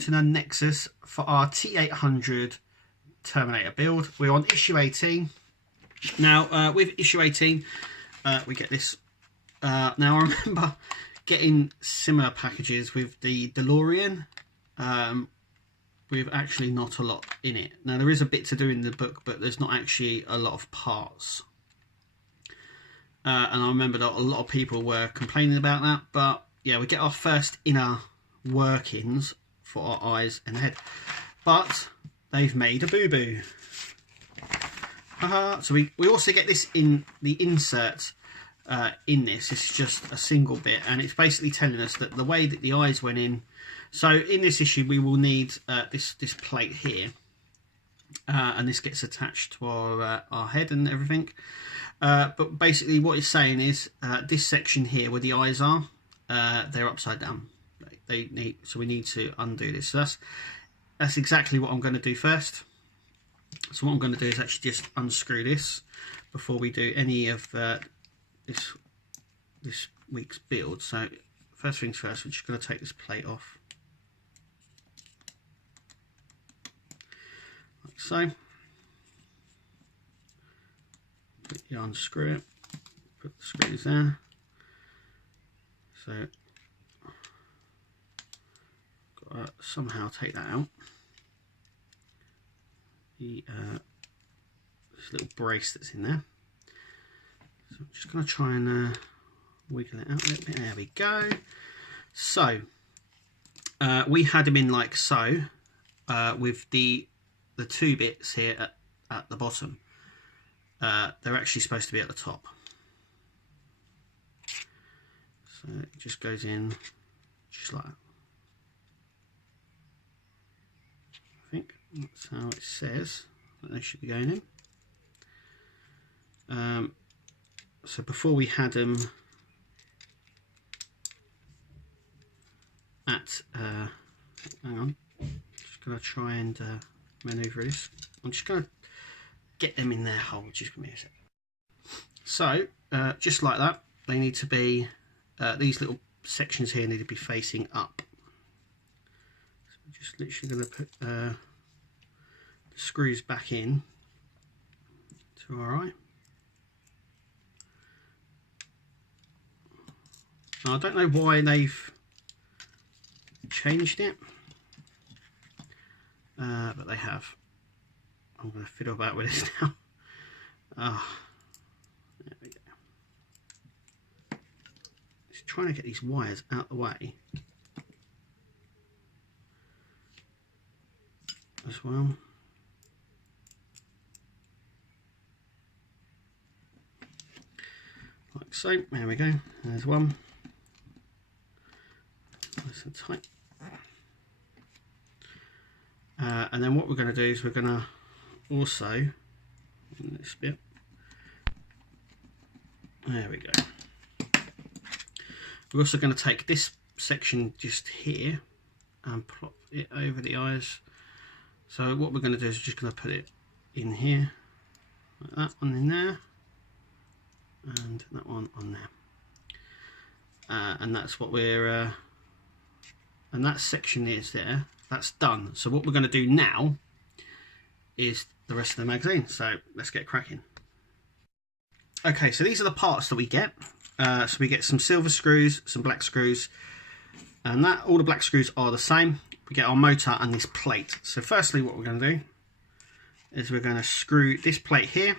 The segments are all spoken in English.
mounting a Nexus for our T800 Terminator build. We're on issue 18. Now, with issue 18, we get this. Now, I remember getting similar packages with the DeLorean, with actually not a lot in it. Now, there is a bit to do in the book, but there's not actually a lot of parts. And I remember that a lot of people were complaining about that, but yeah, we get our first inner workings for our eyes and head, but they've made a boo-boo. So we also get this in the insert in this. It's just a single bit, and it's basically telling us that the way that the eyes went in. So in this issue we will need this plate here, and this gets attached to our head and everything. But basically what it's saying is this section here where the eyes are, they're upside down. So we need to undo this. So that's exactly what I'm going to do first. So what I'm going to do is actually just unscrew this before we do any of this week's build. So first things first, we're just going to take this plate off, like so. You unscrew it, put the screws there. So got to somehow take that out. This little brace that's in there. So I'm just going to try and wiggle it out a little bit. There we go. So we had them in like so, with the two bits here at the bottom. They're actually supposed to be at the top. So it just goes in just like that. I think that's how it says that they should be going in. So before we had them at, hang on, just going to try and maneuver this. I'm just going to get them in their hole. Just give me a second. So just like that, they need to be, these little sections here need to be facing up. So I'm just literally going to put the screws back in to our eye. Now, I don't know why they've changed it, but they have. I'm going to fiddle about with this now. There we go. Just trying to get these wires out the way as well. Like so. There we go. There's one. Nice and tight. And then what we're going to do is we're going to also, in this bit, there we go. We're also going to take this section just here and plop it over the eyes. So what we're going to do is we're just going to put it in here, like that one in there, and that one on there. And that's what we're, and that section is there. That's done. So what we're going to do now is the rest of the magazine. So let's get cracking. Okay, so these are the parts that we get. So we get some silver screws, some black screws, and that all the black screws are the same. We get our motor and this plate. So firstly, what we're going to do is we're going to screw this plate here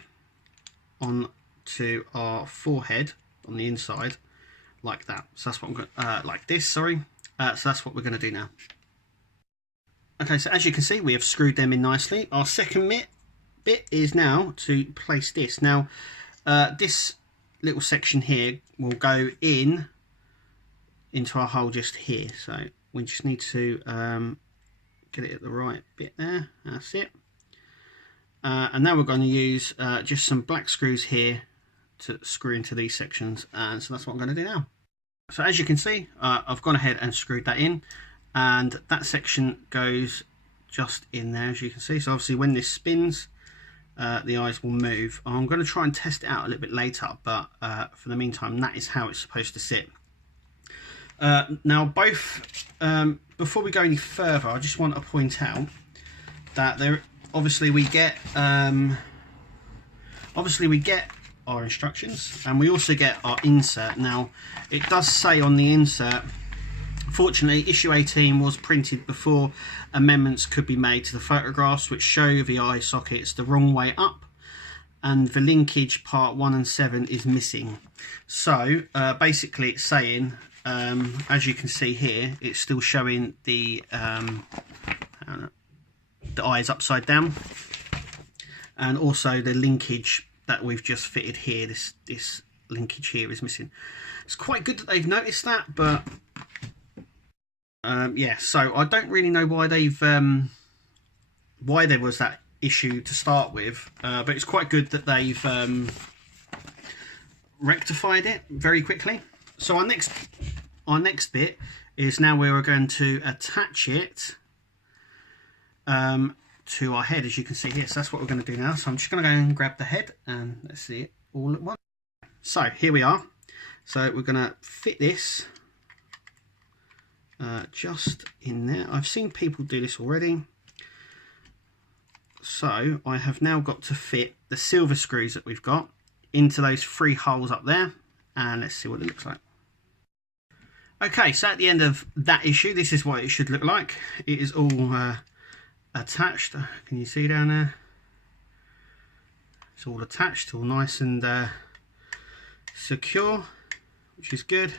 onto our forehead on the inside, like that. So that's what I'm going like this. Sorry. So that's what we're going to do now. Okay, so as you can see, we have screwed them in nicely. Our second bit is now to place this. Now, this little section here will go into our hole just here. So we just need to get it at the right bit there. That's it. And now we're going to use just some black screws here to screw into these sections. And so that's what I'm going to do now. So as you can see, I've gone ahead and screwed that in. And that section goes just in there, as you can see. So obviously when this spins, the eyes will move. I'm going to try and test it out a little bit later, but for the meantime, that is how it's supposed to sit. Now both, before we go any further, I just want to point out that there obviously we get our instructions, and we also get our insert. Now it does say on the insert, fortunately issue 18 was printed before amendments could be made to the photographs which show the eye sockets the wrong way up, and the linkage part 1 and 7 is missing. So basically it's saying, as you can see here, it's still showing the eyes upside down, and also the linkage that we've just fitted here, this linkage here is missing. It's quite good that they've noticed that, but yeah, so I don't really know why why there was that issue to start with, but it's quite good that they've rectified it very quickly. So our next bit is now where we're going to attach it to our head, as you can see here. So that's what we're going to do now. So I'm just going to go and grab the head and let's see it all at once. So here we are. So we're going to fit this just in there. I've seen people do this already. So I have now got to fit the silver screws that we've got into those 3 holes up there, and let's see what it looks like. Okay, so at the end of that issue, this is what it should look like. It is all attached. Can you see down there? It's all attached, all nice and secure, which is good.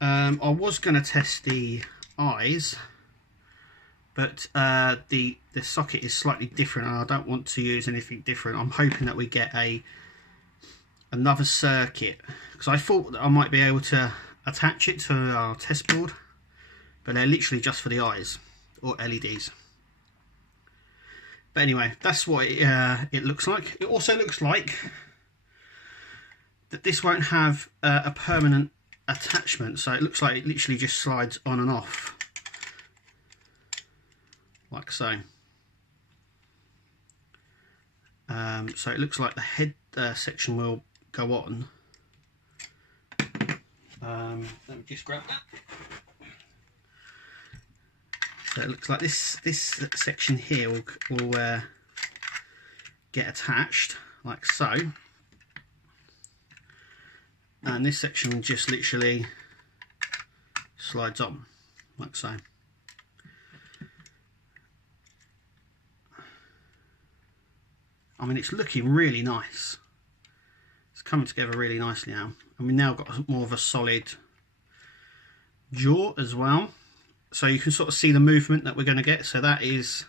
I was going to test the eyes, but the socket is slightly different and I don't want to use anything different. I'm hoping that we get another circuit, because I thought that I might be able to attach it to our test board, but they're literally just for the eyes or LEDs. But anyway, that's what it looks like. It also looks like that this won't have a permanent attachment, so it looks like it literally just slides on and off like so. So it looks like the head section will go on. Let me just grab that. So it looks like this section here will get attached like so, and this section just literally slides on like so. I mean, it's looking really nice. It's coming together really nicely now, and we've now got more of a solid jaw as well. So you can sort of see the movement that we're going to get. So that is,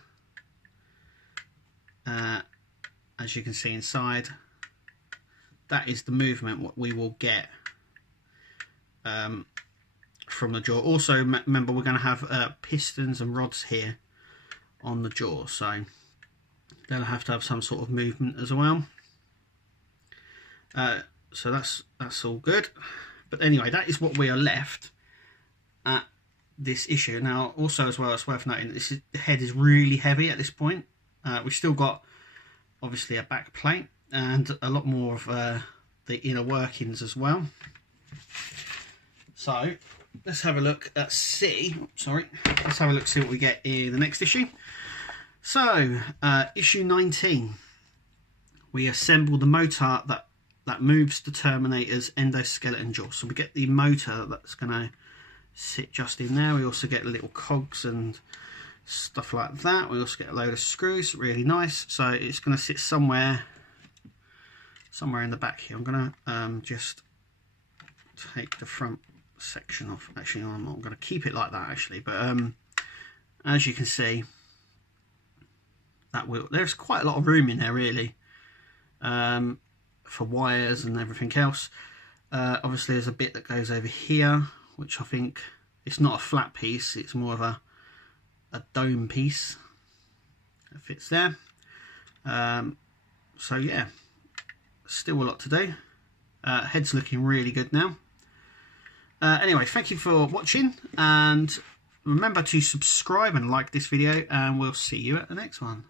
as you can see inside, that is the movement what we will get from the jaw. Also, remember, we're going to have pistons and rods here on the jaw, so they'll have to have some sort of movement as well. So that's all good. But anyway, that is what we are left at this issue. Now, also as well, it's worth noting that the head is really heavy at this point. We've still got obviously a back plate and a lot more of the inner workings as well. So let's have a look at see what we get in the next issue. So issue 19, we assemble the motor that moves the Terminator's endoskeleton jaw. So we get the motor that's going to sit just in there. We also get little cogs and stuff like that. We also get a load of screws, really nice. So it's going to sit somewhere in the back here. I'm going to just take the front section off. Actually, I'm not going to keep it like that actually, but as you can see, there's quite a lot of room in there really, for wires and everything else. Obviously there's a bit that goes over here, which I think it's not a flat piece, it's more of a dome piece that fits there. So yeah, still a lot to do. Head's looking really good now. Anyway, thank you for watching, and remember to subscribe and like this video, and we'll see you at the next one.